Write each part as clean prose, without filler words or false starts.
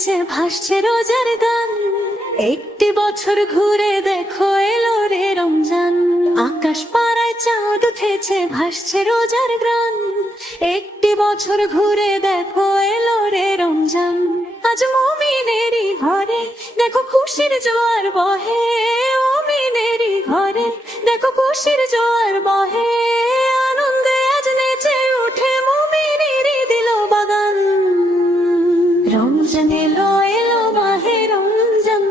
উঠেছে ভাসছে রোজার গান, একটি বছর ঘুরে দেখো এলো রে রমজান। আকাশ পাড়ায় চাঁদ উঠেছে ভাসছে রোজার গান, একটি বছর ঘুরে দেখো এলো রে রমজান। আজ মুমিনেরই ঘরে দেখো খুশির জোয়ার বহে, মুমিনেরই ঘরে দেখো খুশির জোয়ার বহে। আনন্দে আজ নেচে উঠে মুমিনেরই দিল বাগান। রমজান এলো এলো মাহে রমজান,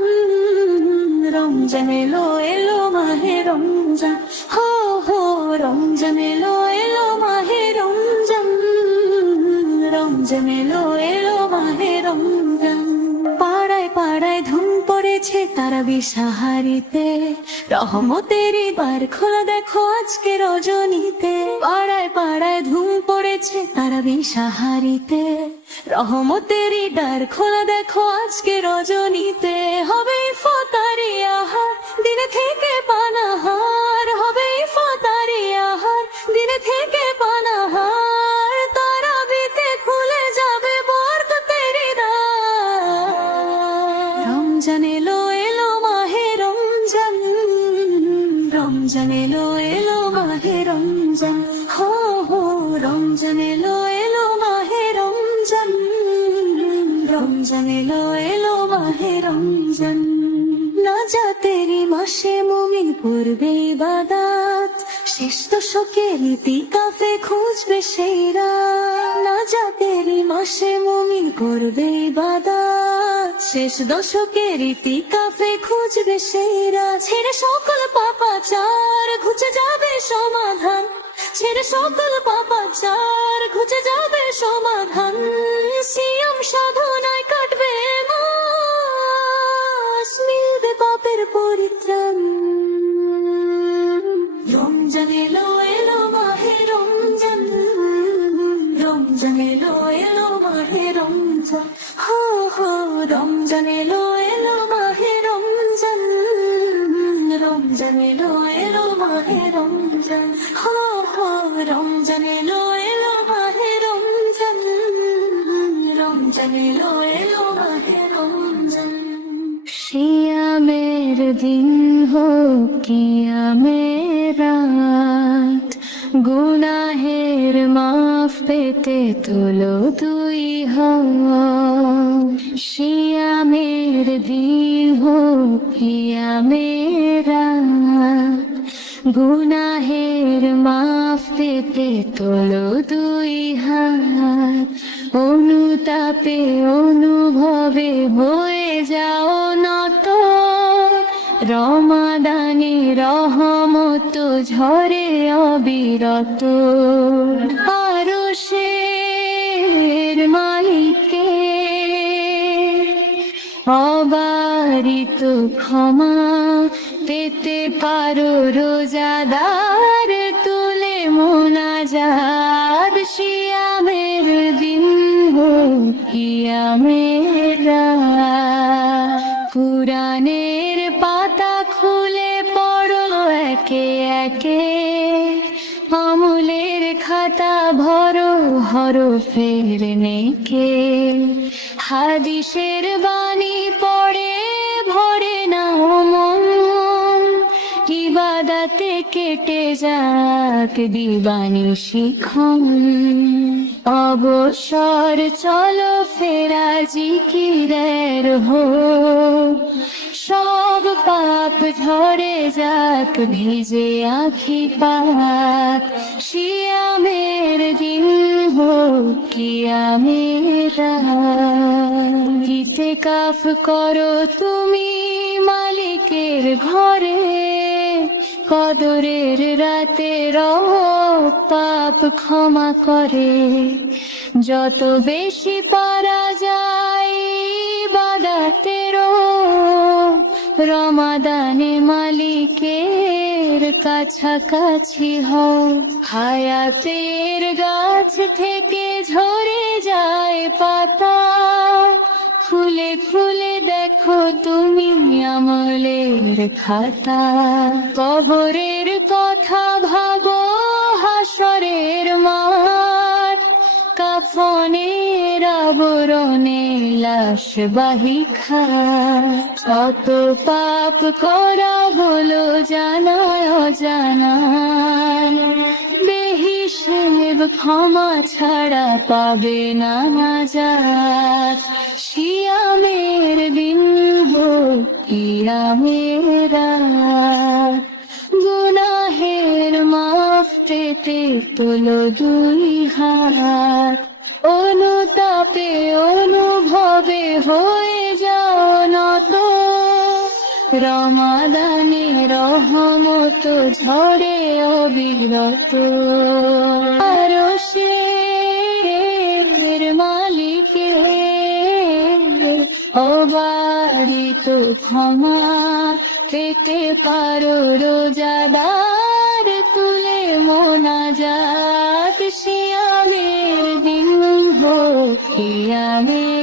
রমজান এলো এলো মাহে রমজান, হো হো রমজান এলো এলো মাহে রমজান, রমজান এলো এলো মাহে রমজান। পাড়ায় পাড়ায় ধুম পড়েছে তারাবি সাহারিতে, রহমতেরই বার খোলা দেখো আজকে রজনীতে। পাড়ায় পাড়ায় ধুম পড়েছে তারাবি সাহারিতে, রহমতেরই দ্বার খোলা দেখো আজকে রজনীতে। হবে ইফতারি আহার দিনে থেকে পানাহার, হবে ইফতারি আহার দিনে থেকে পানাহার। তারাবিতে খুলে যাবে বরকতেরই দ্বার। রমজান এলো এলো মাহে রমজান, রমজান এলো এলো মাহে রমজান, হো হো রমজান এলো এলো মাহে রমজান, রমজান এলো এলো মাহে রমজান। নাজাতেরই মাসে মুমিন করবে ইবাদত, শেষ দশকের ইতিকাফে খুঁজবে সেই রাত। নাজাতেরই মাসে মুমিন করবে ইবাদত, শেষ দশকের ইতিকাফে খুঁজবে সেই রাত। ছেড়ে সকল পাপাচার ঘুচে যাবে সমাধান, ছেড়ে সকল পাপাচার ঘুচে যাবে সমাধান। সিয়াম সাধনায় কাটবে মাস, মিলবে পাপের পরিত্রাণ। রমজান এলো এলো মাহে রমজান, রমজান এলো এলো মাহে রমজান, হো হো রমজান এলো এলো মাহে রমজান, রমজান এলো এলো মাহে রমজান, হো হো রমজান এলো এলো মাহে রমজান, রমজান এলো এলো মাহে রমজান। সিয়ামের দিন হোক কিয়ামের রাত, গুনাহের মাফ পেতে তোলো দুই হাত। সিয়ামের দিন হোক কিয়ামের রাত, গুনাহের মাফ পেতে তোলো দুই হাত। অনুতাপে অনুভবে হয়ে যাও নত, রমাদানে রহমত ঝরে অবিরত। আরশের মালিকে অবারিত ক্ষমা পেতে পারো রোজাদার তুলে মোনাজাত। সিয়ামের দিন হোক কিয়ামের রাত, কুরআনের পাতা খুলে পড়ো একে একে, আমলের খাতা ভরো হরফের নেকে। হাদিসের বাণী পড়ে ভরে না মন, ইবাদতে কেটে যাক দিবানিশি ক্ষণ। অবসর চলো ফেরা জিকিরের হোক, সব পাপ ঝরে যাক ভিজে আখি পাক। সিয়ামের দিন হোক কিয়ামের রাত, ইতিকাফ করো তুমি মালিকের ঘরে। কদরের রাতে রব পাপ ক্ষমা করে, যত বেশি পারা যায় ইবাদতেরও। রমাদানে মালিকের কাছাকাছি হও, হায়াতের গাছ থেকে ঝরে যায় পাতা। খুলে খুলে দেখো তুমি আমলের খাতা, কবরের কথা ভাবো হাসরের মাঠ, কাফনের আবরণে লাশবাহী খাট, কত পাপ করা হলো জানায় অজানায়, বেহিসেব ক্ষমা ছাড়া পাবে না নাজাত। শিয়ামের দিন হোক কিয়ামের রাত, গুনাহের মাফ পেতে তোলো দুই হাত, অনুতাপে অনুভবে হয়ে যাও নত, রমাদানে রহমত ঝরে অবিরত। আরশের মালিকে অবারিত ক্ষমা পেতে পারো রোজাদার তুলে মোনাজাত। শিয়ামের দিন হোক কিয়ামের